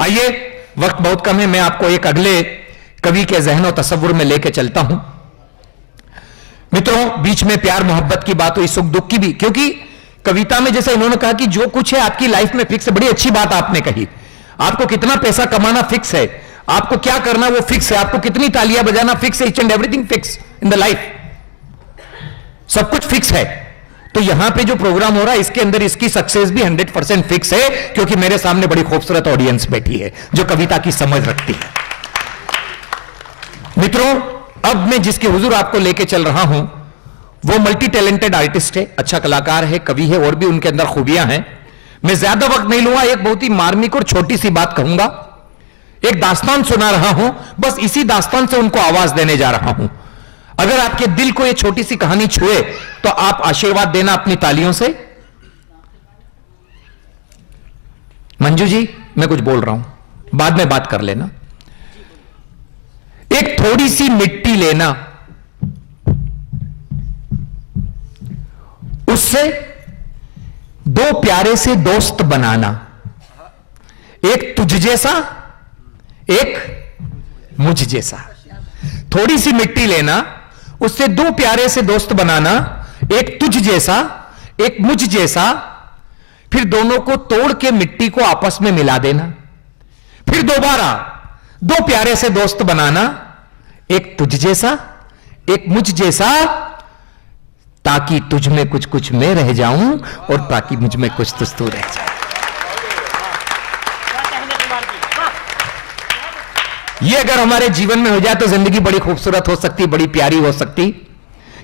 आइए, वक्त बहुत कम है, मैं आपको एक अगले कवि के जहन और तसव्वुर में लेके चलता हूं। मित्रों, बीच में प्यार मोहब्बत की बात हुई, सुख दुख की भी, क्योंकि कविता में जैसे इन्होंने कहा कि जो कुछ है आपकी लाइफ में फिक्स है। बड़ी अच्छी बात आपने कही। आपको कितना पैसा कमाना फिक्स है, आपको क्या करना वो फिक्स है, आपको कितनी तालियां बजाना फिक्स है। Each and everything fix in the life, सब कुछ फिक्स है। तो यहां पे जो प्रोग्राम हो रहा है इसके अंदर इसकी सक्सेस भी 100% फिक्स है, क्योंकि मेरे सामने बड़ी खूबसूरत ऑडियंस बैठी है जो कविता की समझ रखती है। मित्रों, अब मैं जिसके हुजूर आपको लेके चल रहा हूं वो मल्टी टैलेंटेड आर्टिस्ट है, अच्छा कलाकार है, कवि है, और भी उनके अंदर खूबियां हैं। मैं ज्यादा वक्त नहीं लूंगा, एक बहुत ही मार्मिक और छोटी सी बात कहूंगा। एक दास्तान सुना रहा हूं, बस इसी दास्तान से उनको आवाज देने जा रहा हूं। अगर आपके दिल को यह छोटी सी कहानी छुए तो आप आशीर्वाद देना अपनी तालियों से। मंजू जी, मैं कुछ बोल रहा हूं, बाद में बात कर लेना। एक थोड़ी सी मिट्टी लेना, उससे दो प्यारे से दोस्त बनाना, एक तुझ जैसा एक मुझ जैसा। थोड़ी सी मिट्टी लेना, उससे दो प्यारे से दोस्त बनाना, एक तुझ जैसा एक मुझ जैसा, फिर दोनों को तोड़ के मिट्टी को आपस में मिला देना, फिर दोबारा दो प्यारे से दोस्त बनाना, एक तुझ जैसा एक मुझ जैसा, ताकि तुझ में कुछ कुछ मैं रह जाऊं और ताकि मुझ में कुछ तुझ तू रह जाए। ये अगर हमारे जीवन में हो जाए तो जिंदगी बड़ी खूबसूरत हो सकती, बड़ी प्यारी हो सकती।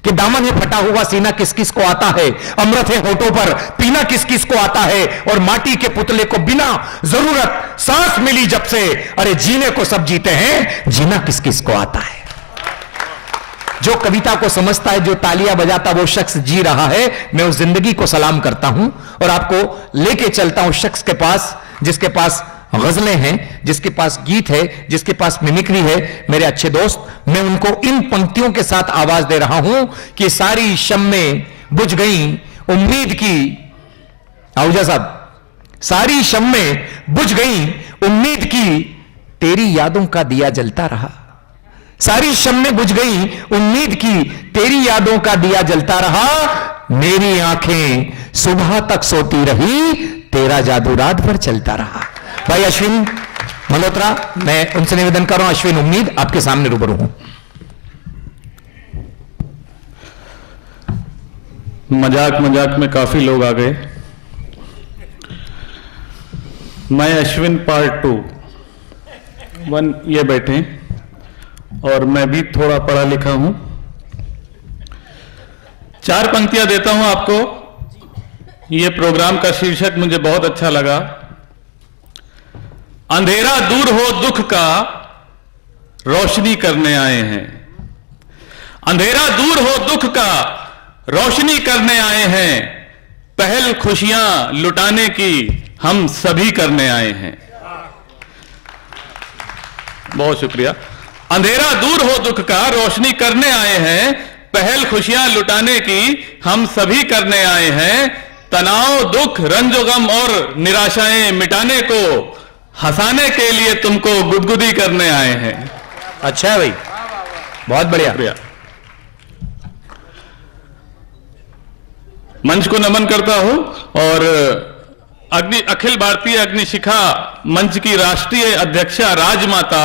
कि दामन है फटा हुआ सीना किस किस को आता है, अमृत है होठों पर पीना किस किस को आता है, और माटी के पुतले को बिना जरूरत सांस मिली जब से, अरे जीने को सब जीते हैं, जीना किस किस को आता है। जो कविता को समझता है, जो तालियां बजाता वो शख्स जी रहा है। मैं उस जिंदगी को सलाम करता हूं और आपको लेके चलता हूं शख्स के पास, जिसके पास गजलें हैं, जिसके पास गीत है, जिसके पास मिमिक्री है। मेरे अच्छे दोस्त, मैं उनको इन पंक्तियों के साथ आवाज दे रहा हूं कि सारी शम्में बुझ गई उम्मीद की, आहूजा साहब, सारी शम्में बुझ गई उम्मीद की, तेरी यादों का दिया जलता रहा। सारी शम्में बुझ गई उम्मीद की, तेरी यादों का दिया जलता रहा, मेरी आंखें सुबह तक सोती रही, तेरा जादू रात भर चलता रहा। भाई अश्विन मल्होत्रा, मैं उनसे निवेदन कर रहा हूं, अश्विन उम्मीद आपके सामने रूबरू हूं। मजाक मजाक में काफी लोग आ गए। मैं अश्विन पार्ट 2 1 ये बैठे, और मैं भी थोड़ा पढ़ा लिखा हूं। 4 पंक्तियां देता हूं आपको। ये प्रोग्राम का शीर्षक मुझे बहुत अच्छा लगा। अंधेरा दूर हो दुख का, रोशनी करने आए हैं। अंधेरा दूर हो दुख का, रोशनी करने आए हैं। पहल खुशियां लुटाने की हम सभी करने आए हैं। बहुत शुक्रिया। अंधेरा दूर हो दुख का, रोशनी करने आए हैं। पहल खुशियां लुटाने की हम सभी करने आए हैं। तनाव, दुख, रंजो गम और निराशाएं मिटाने को, हंसाने के लिए तुमको गुदगुदी करने आए हैं। अच्छा है भाई, बहुत बढ़िया। मंच को नमन करता हूं और अखिल भारतीय अग्निशिखा मंच की राष्ट्रीय अध्यक्षा राजमाता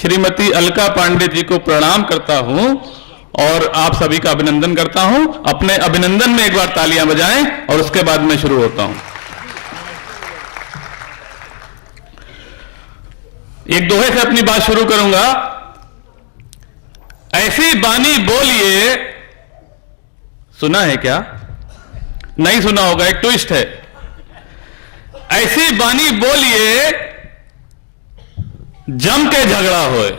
श्रीमती अलका पांडे जी को प्रणाम करता हूं और आप सभी का अभिनंदन करता हूं। अपने अभिनंदन में एक बार तालियां बजाएं और उसके बाद मैं शुरू होता हूं। एक दोहे से अपनी बात शुरू करूंगा। ऐसी बानी बोलिए, सुना है क्या? नहीं सुना होगा, एक ट्विस्ट है। ऐसी बानी बोलिए जम के झगड़ा होए।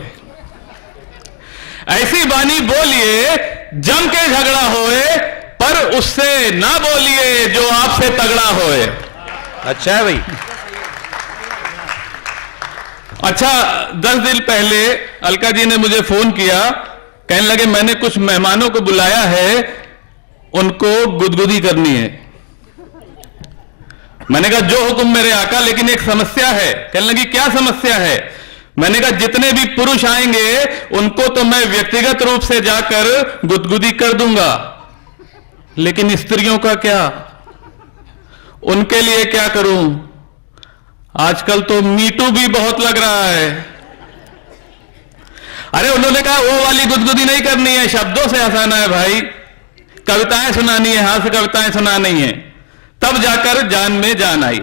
ऐसी बानी बोलिए जम के झगड़ा होए, पर उससे ना बोलिए जो आपसे तगड़ा होए। अच्छा है भाई। अच्छा, 10 दिन पहले अलका जी ने मुझे फोन किया, कहने लगे मैंने कुछ मेहमानों को बुलाया है, उनको गुदगुदी करनी है। मैंने कहा जो हुक्म मेरे आका, लेकिन एक समस्या है। कहने लगी क्या समस्या है? मैंने कहा जितने भी पुरुष आएंगे उनको तो मैं व्यक्तिगत रूप से जाकर गुदगुदी कर दूंगा, लेकिन स्त्रियों का क्या, उनके लिए क्या करूं? आजकल तो मीटू भी बहुत लग रहा है। अरे उन्होंने कहा वो वाली गुदगुदी नहीं करनी है, शब्दों से हंसाना है भाई, कविताएं सुनानी है, हास्य कविताएं सुनानी है। तब जाकर जान में जान आई,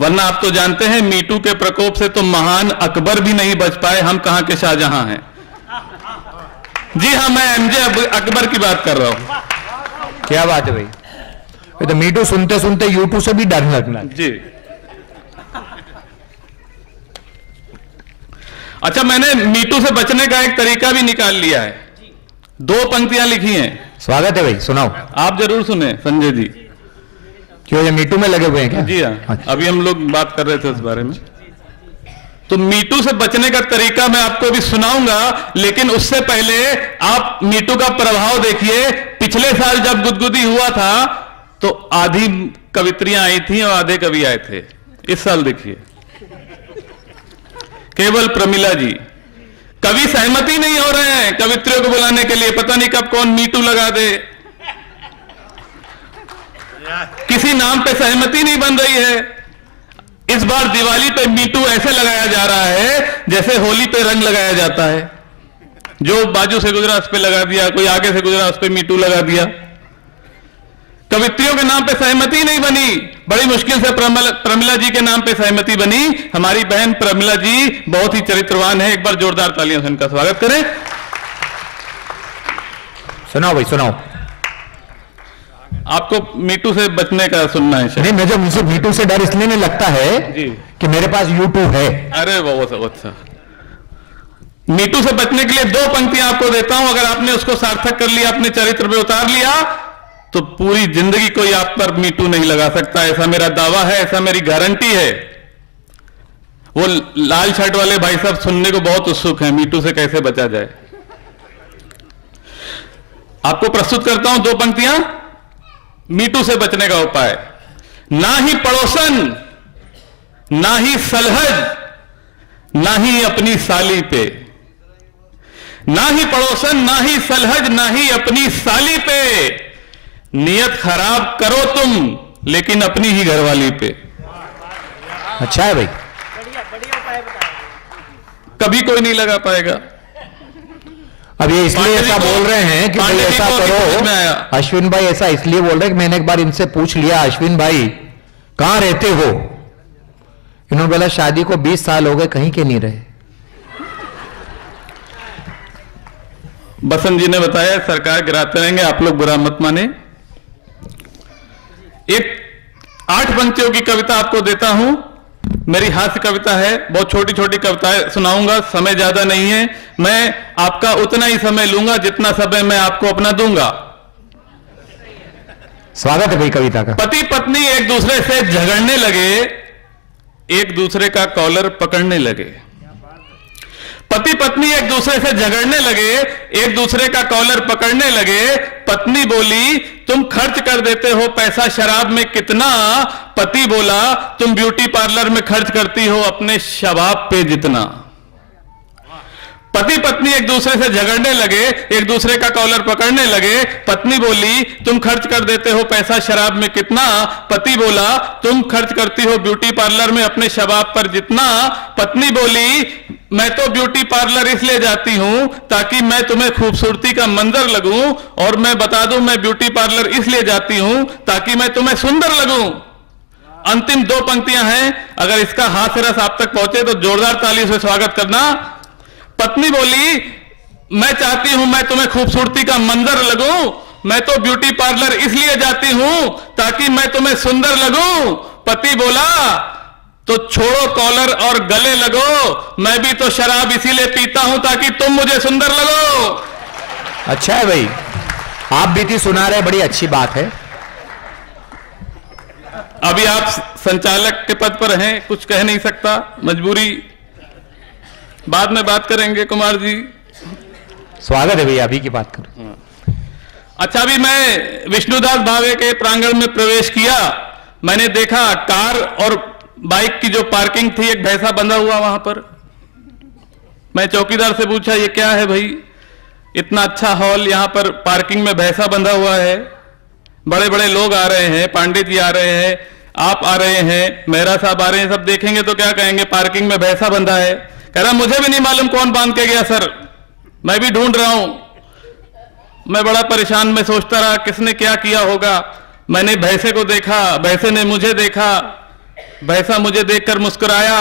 वरना आप तो जानते हैं मीटू के प्रकोप से तो महान अकबर भी नहीं बच पाए, हम कहां के शाहजहां हैं। जी हां, मैं एमजे अकबर की बात कर रहा हूं। क्या बात है भाई, ये तो मीटू सुनते सुनते यूट्यूब से भी डरने लगना। जी अच्छा, मैंने मीटू से बचने का एक तरीका भी निकाल लिया है। 2 पंक्तियां लिखी हैं। स्वागत है भाई, सुनाओ। आप जरूर सुने संजय जी। क्यों, ये मीटू में लगे हुए हैं क्या? जी हाँ, अभी हम लोग बात कर रहे थे उस बारे में। तो मीटू से बचने का तरीका मैं आपको भी सुनाऊंगा, लेकिन उससे पहले आप मीटू का प्रभाव देखिए। पिछले साल जब गुदगुदी हुआ था तो आधी कवित्रियां आई थी और आधे कवि आए थे। इस साल देखिए केवल प्रमिला जी। कवि सहमति नहीं हो रहे हैं कवित्रियों को बुलाने के लिए, पता नहीं कब कौन मीटू लगा दे। किसी नाम पे सहमति नहीं बन रही है। इस बार दिवाली पे मीटू ऐसे लगाया जा रहा है जैसे होली पे रंग लगाया जाता है। जो बाजू से गुजरा उस पे लगा दिया, कोई आगे से गुजरा उस पे मीटू लगा दिया। कवित्रियों के नाम पे सहमति नहीं बनी, बड़ी मुश्किल से प्रमिला जी के नाम पे सहमति बनी। हमारी बहन प्रमिला जी बहुत ही चरित्रवान है, एक बार जोरदार तालियों से उनका स्वागत करें। सुनाओ भाई, सुनाओ। आपको मीटू से बचने का सुनना है शायद। नहीं, मुझे मुझसे मीटू से डर इसलिए नहीं लगता है जी कि मेरे पास यूट्यूब है। अरे वो अच्छा, मीटू से बचने के लिए 2 पंक्तियां आपको देता हूं। अगर आपने उसको सार्थक कर लिया, अपने चरित्र पे उतार लिया, तो पूरी जिंदगी कोई आप पर मीटू नहीं लगा सकता। ऐसा मेरा दावा है, ऐसा मेरी गारंटी है। वो लाल शर्ट वाले भाई साहब सुनने को बहुत उत्सुक हैं, मीटू से कैसे बचा जाए। आपको प्रस्तुत करता हूं 2 पंक्तियां, मीटू से बचने का उपाय। ना ही पड़ोसन, ना ही सलहज, ना ही अपनी साली पे। ना ही पड़ोसन, ना ही सलहज, ना ही अपनी साली पे। नियत खराब करो तुम, लेकिन अपनी ही घरवाली पे। अच्छा है भाई, कभी कोई नहीं लगा पाएगा। अब ये इसलिए ऐसा बोल रहे हैं कि भाई ऐसा करो। में आया। अश्विन भाई ऐसा इसलिए बोल रहे हैं कि मैंने एक बार इनसे पूछ लिया, अश्विन भाई कहां रहते हो? इन्होंने बोला शादी को 20 साल हो गए, कहीं के नहीं रहे। बसंत जी ने बताया सरकार गिराते रहेंगे, आप लोग बुरा मत माने। एक 8 पंक्तियों की कविता आपको देता हूं। मेरी हास्य कविता है, बहुत छोटी छोटी कविताएं सुनाऊंगा, समय ज्यादा नहीं है। मैं आपका उतना ही समय लूंगा जितना समय मैं आपको अपना दूंगा। स्वागत है भाई कविता का। पति पत्नी एक दूसरे से झगड़ने लगे, एक दूसरे का कॉलर पकड़ने लगे। पति पत्नी एक दूसरे से झगड़ने लगे, एक दूसरे का कॉलर पकड़ने लगे। पत्नी बोली तुम खर्च कर देते हो पैसा शराब में कितना। पति बोला तुम ब्यूटी पार्लर में खर्च करती हो अपने शबाब पे जितना। पति पत्नी एक दूसरे से झगड़ने लगे, एक दूसरे का कॉलर पकड़ने लगे। पत्नी बोली तुम खर्च कर देते हो पैसा शराब में कितना। पति बोला तुम खर्च करती हो ब्यूटी पार्लर में अपने शबाब पर जितना। पत्नी बोली मैं तो ब्यूटी पार्लर इसलिए जाती हूं ताकि मैं तुम्हें खूबसूरती का मंजर लगूं, और मैं बता दूं मैं ब्यूटी पार्लर इसलिए जाती हूं ताकि मैं तुम्हें सुंदर लगूं। अंतिम 2 पंक्तियां हैं, अगर इसका हास्य रस आप तक पहुंचे तो जोरदार ताली से स्वागत करना। पत्नी बोली मैं चाहती हूं मैं तुम्हें खूबसूरती का मंजर लगूं, मैं तो ब्यूटी पार्लर इसलिए जाती हूं ताकि मैं तुम्हें सुंदर लगूं। पति बोला तो छोड़ो कॉलर और गले लगो, मैं भी तो शराब इसीलिए पीता हूं ताकि तुम मुझे सुंदर लगो। अच्छा है भाई, आप बीती सुना रहे, बड़ी अच्छी बात है। अभी आप संचालक के पद पर हैं, कुछ कह नहीं सकता, मजबूरी। बाद में बात करेंगे कुमार जी। स्वागत है भैया, अभी की बात करो। अच्छा, अभी मैं विष्णुदास भावे के प्रांगण में प्रवेश किया मैंने देखा कार और बाइक की जो पार्किंग थी, एक भैंसा बंधा हुआ वहां पर। मैं चौकीदार से पूछा, ये क्या है भाई, इतना अच्छा हॉल, यहां पर पार्किंग में भैंसा बंधा हुआ है, बड़े बड़े लोग आ रहे हैं, पांडे जी आ रहे हैं, आप आ रहे हैं, मेहरा साहब आ रहे हैं, सब देखेंगे तो क्या कहेंगे, पार्किंग में भैंसा बंधा है। कह रहा मुझे भी नहीं मालूम कौन बांध के गया सर, मैं भी ढूंढ रहा हूं। मैं बड़ा परेशान, मैं सोचता रहा किसने क्या किया होगा। मैंने भैंसे को देखा, भैंसे ने मुझे देखा, भैंसा मुझे देखकर मुस्कुराया।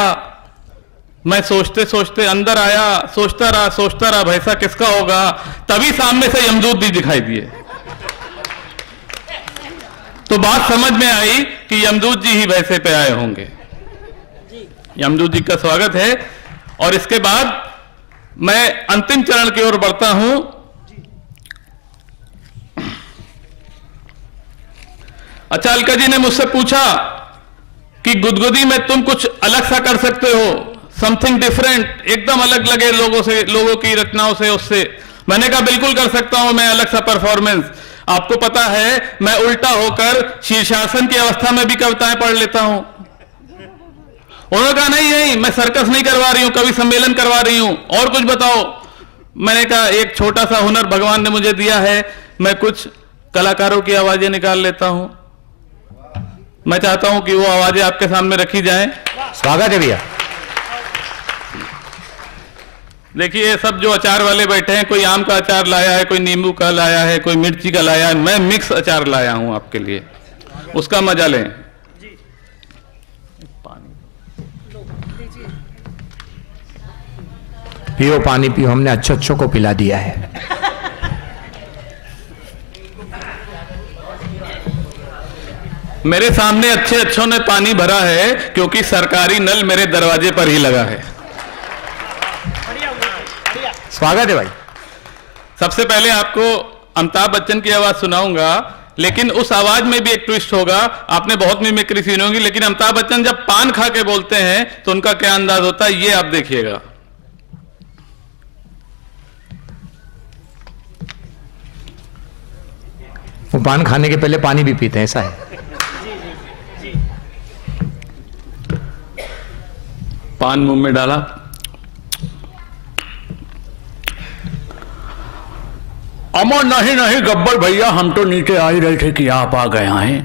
मैं सोचते सोचते अंदर आया, सोचता रहा भैंसा किसका होगा। तभी सामने से यमदूत जी दिखाई दिए, तो बात समझ में आई कि यमदूत जी ही भैंसे पे आए होंगे। यमदूत जी का स्वागत है। और इसके बाद मैं अंतिम चरण की ओर बढ़ता हूं। अच्छा, अलका जी ने मुझसे पूछा कि गुदगुदी में तुम कुछ अलग सा कर सकते हो, समथिंग डिफरेंट, एकदम अलग लगे लोगों से, लोगों की रचनाओं से, उससे। मैंने कहा बिल्कुल कर सकता हूं मैं अलग सा परफॉर्मेंस। आपको पता है मैं उल्टा होकर शीर्षासन की अवस्था में भी कविताएं पढ़ लेता हूं। उन्होंने कहा नहीं, मैं सर्कस नहीं करवा रही हूं, कवि सम्मेलन करवा रही हूं, और कुछ बताओ। मैंने कहा एक छोटा सा हुनर भगवान ने मुझे दिया है, मैं कुछ कलाकारों की आवाजें निकाल लेता हूं। मैं चाहता हूं कि वो आवाजें आपके सामने रखी जाएं। स्वागत है भैया। देखिए, ये सब जो अचार वाले बैठे हैं, कोई आम का अचार लाया है, कोई नींबू का लाया है, कोई मिर्ची का लाया है, मैं मिक्स अचार लाया हूं आपके लिए, उसका मजा लें। पियो पानी पियो, हमने अच्छों को पिला दिया है। मेरे सामने अच्छों ने पानी भरा है क्योंकि सरकारी नल मेरे दरवाजे पर ही लगा है। स्वागत है भाई। सबसे पहले आपको अमिताभ बच्चन की आवाज सुनाऊंगा, लेकिन उस आवाज में भी एक ट्विस्ट होगा। आपने बहुत मिमिक्री सुनी होगी, लेकिन अमिताभ बच्चन जब पान खा के बोलते हैं तो उनका क्या अंदाज होता है, ये आप देखिएगा। वो पान खाने के पहले पानी भी पीते हैं, ऐसा है। पान मुंह में डाला, अमर नहीं गब्बर भैया, हम तो नीचे आ ही रहे थे कि आप आ गए हैं।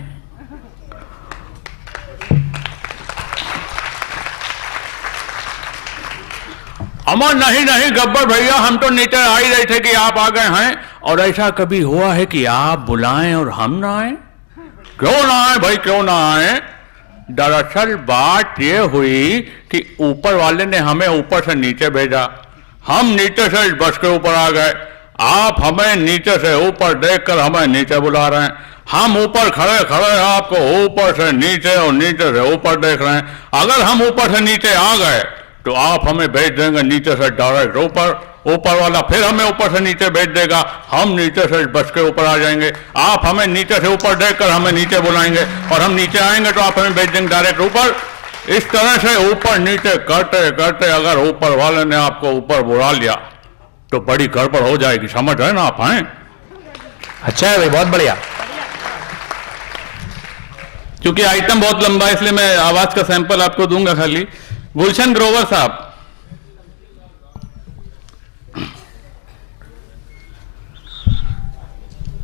अमर नहीं गब्बर भैया, हम तो नीचे आ ही रहे थे कि आप आ गए हैं। और ऐसा कभी हुआ है कि आप बुलाएं और हम ना आए? क्यों ना आए भाई, क्यों ना आए? दरअसल बात यह हुई कि ऊपर वाले ने हमें ऊपर से नीचे भेजा, हम नीचे से इस बस के ऊपर आ गए। आप हमें नीचे से ऊपर देखकर हमें नीचे बुला रहे हैं, हम ऊपर खड़े खड़े आपको ऊपर से नीचे और नीचे से ऊपर देख रहे हैं। अगर हम ऊपर से नीचे आ गए तो आप हमें भेज देंगे नीचे से डायरेक्ट ऊपर, ऊपर वाला फिर हमें ऊपर से नीचे भेज देगा, हम नीचे से इस बस के ऊपर आ जाएंगे। आप हमें नीचे से ऊपर देखकर हमें नीचे बुलाएंगे और हम नीचे आएंगे तो आप हमें भेज देंगे डायरेक्ट ऊपर। इस तरह से ऊपर नीचे करते करते अगर ऊपर वाले ने आपको ऊपर बुला लिया तो बड़ी गड़बड़ हो जाएगी, समझ रहे ना आप? हैं? अच्छा है भाई, बहुत बढ़िया। क्योंकि आइटम बहुत लंबा है इसलिए मैं आवाज का सैंपल आपको दूंगा खाली। गुलशन ग्रोवर साहब,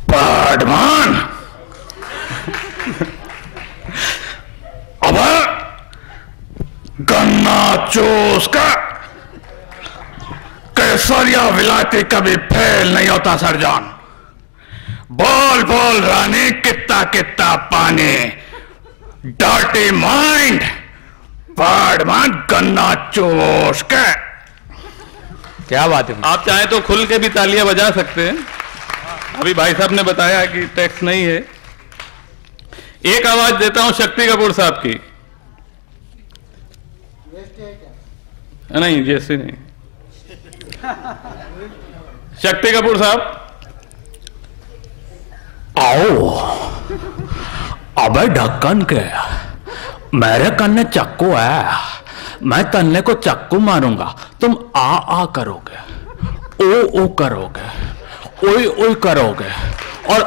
पाडमान अब गन्ना चूस का केसरिया विलायती कभी फेल नहीं होता सरजान। बोल बोल रानी, कितना कितना पानी, डर्टी माइंड, पाडमान गन्ना चूस के। क्या बात है। आप चाहें तो खुल के भी तालियां बजा सकते हैं। अभी भाई साहब ने बताया कि टैक्स नहीं है। एक आवाज देता हूं शक्ति कपूर साहब की। नहीं, जीएसटी नहीं। शक्ति कपूर साहब, आओ। अबे ढक्कन के, मेरे कन्ने चक्कू है, मैं तन्ने को चक्कू मारूंगा, तुम आ करोगे, ओ करोगे, ओई ओई करोगे, और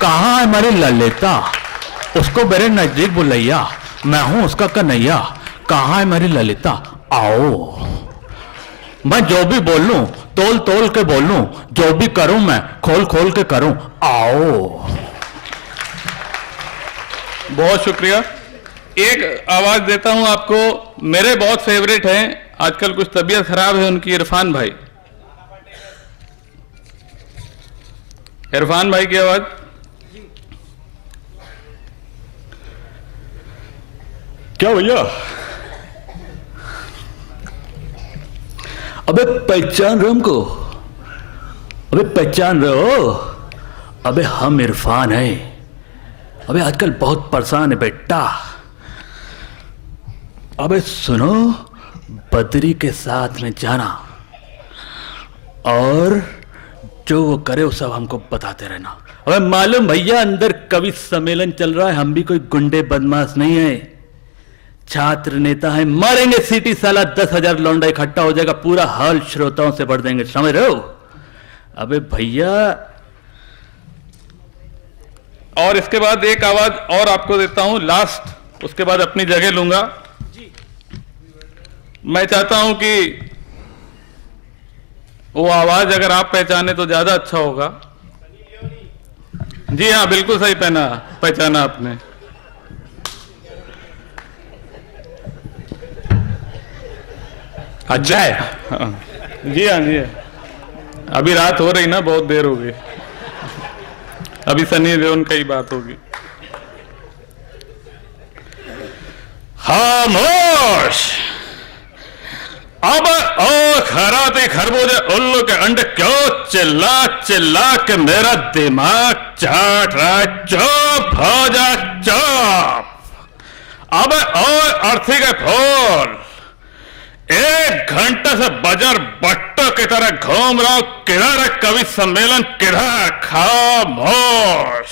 कहाँ है हमारी ललिता? उसको मेरे नजदीक बुलैया, मैं हूं उसका कन्हैया, कहां है मेरी ललिता, आओ। मैं जो भी बोल लूं तोल तोल के बोलूं, जो भी करूं मैं खोल खोल के करूं, आओ। बहुत शुक्रिया। एक आवाज देता हूं आपको, मेरे बहुत फेवरेट हैं, आजकल कुछ तबीयत खराब है उनकी, इरफान भाई। इरफान भाई की आवाज। क्या भैया? अबे पहचान रहे हमको? अबे पहचान रहे हो? अबे हम इरफान हैं। अबे आजकल बहुत परेशान है बेटा। अबे सुनो, बद्री के साथ में जाना और जो वो करे वो सब हमको बताते रहना। अबे मालूम भैया, अंदर कवि सम्मेलन चल रहा है, हम भी कोई गुंडे बदमाश नहीं है, छात्र नेता है। मारेंगे सीटी साला, 10,000 लौंडा इकट्ठा हो जाएगा, पूरा हॉल श्रोताओं से भर देंगे, समझ रहे हो? अबे भैया, और इसके बाद एक आवाज और आपको देता हूं लास्ट, उसके बाद अपनी जगह लूंगा। मैं चाहता हूं कि वो आवाज अगर आप पहचाने तो ज्यादा अच्छा होगा। जी हाँ, बिल्कुल सही पहचाना आपने। अच्छा है। हाँ। जी हाँ, जी हाँ। अभी रात हो रही ना, बहुत देर हो गई, अभी सनी देओल की बात होगी। खामोश। अब ओ खराते खरबूजे उल्लू के अंडे क्यों चिल्ला चिल्ला के मेरा दिमाग चाट रहा है? चुप हो जा, चुप। अब और अर्थी के फूल, 1 घंटे से बजर बट्टों की तरह घूम रहा हूं, किधर है कवि सम्मेलन, किधर? खामोश।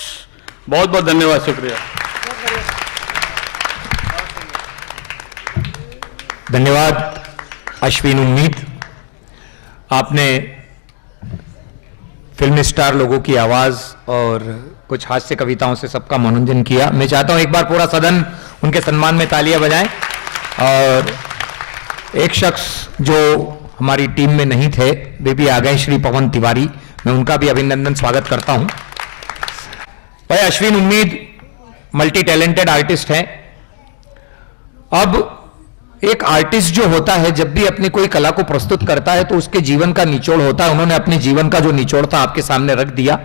बहुत बहुत धन्यवाद, शुक्रिया। धन्यवाद अश्विन उम्मीद, आपने फिल्म स्टार लोगों की आवाज और कुछ हास्य कविताओं से सबका मनोरंजन किया। मैं चाहता हूं एक बार पूरा सदन उनके सम्मान में तालियां बजाएं। और एक शख्स जो हमारी टीम में नहीं थे, वे भी आ गए, श्री पवन तिवारी, मैं उनका भी अभिनंदन स्वागत करता हूं। भाई अश्विन उम्मीद मल्टी टैलेंटेड आर्टिस्ट हैं। अब एक आर्टिस्ट जो होता है, जब भी अपनी कोई कला को प्रस्तुत करता है तो उसके जीवन का निचोड़ होता है। उन्होंने अपने जीवन का जो निचोड़ था आपके सामने रख दिया।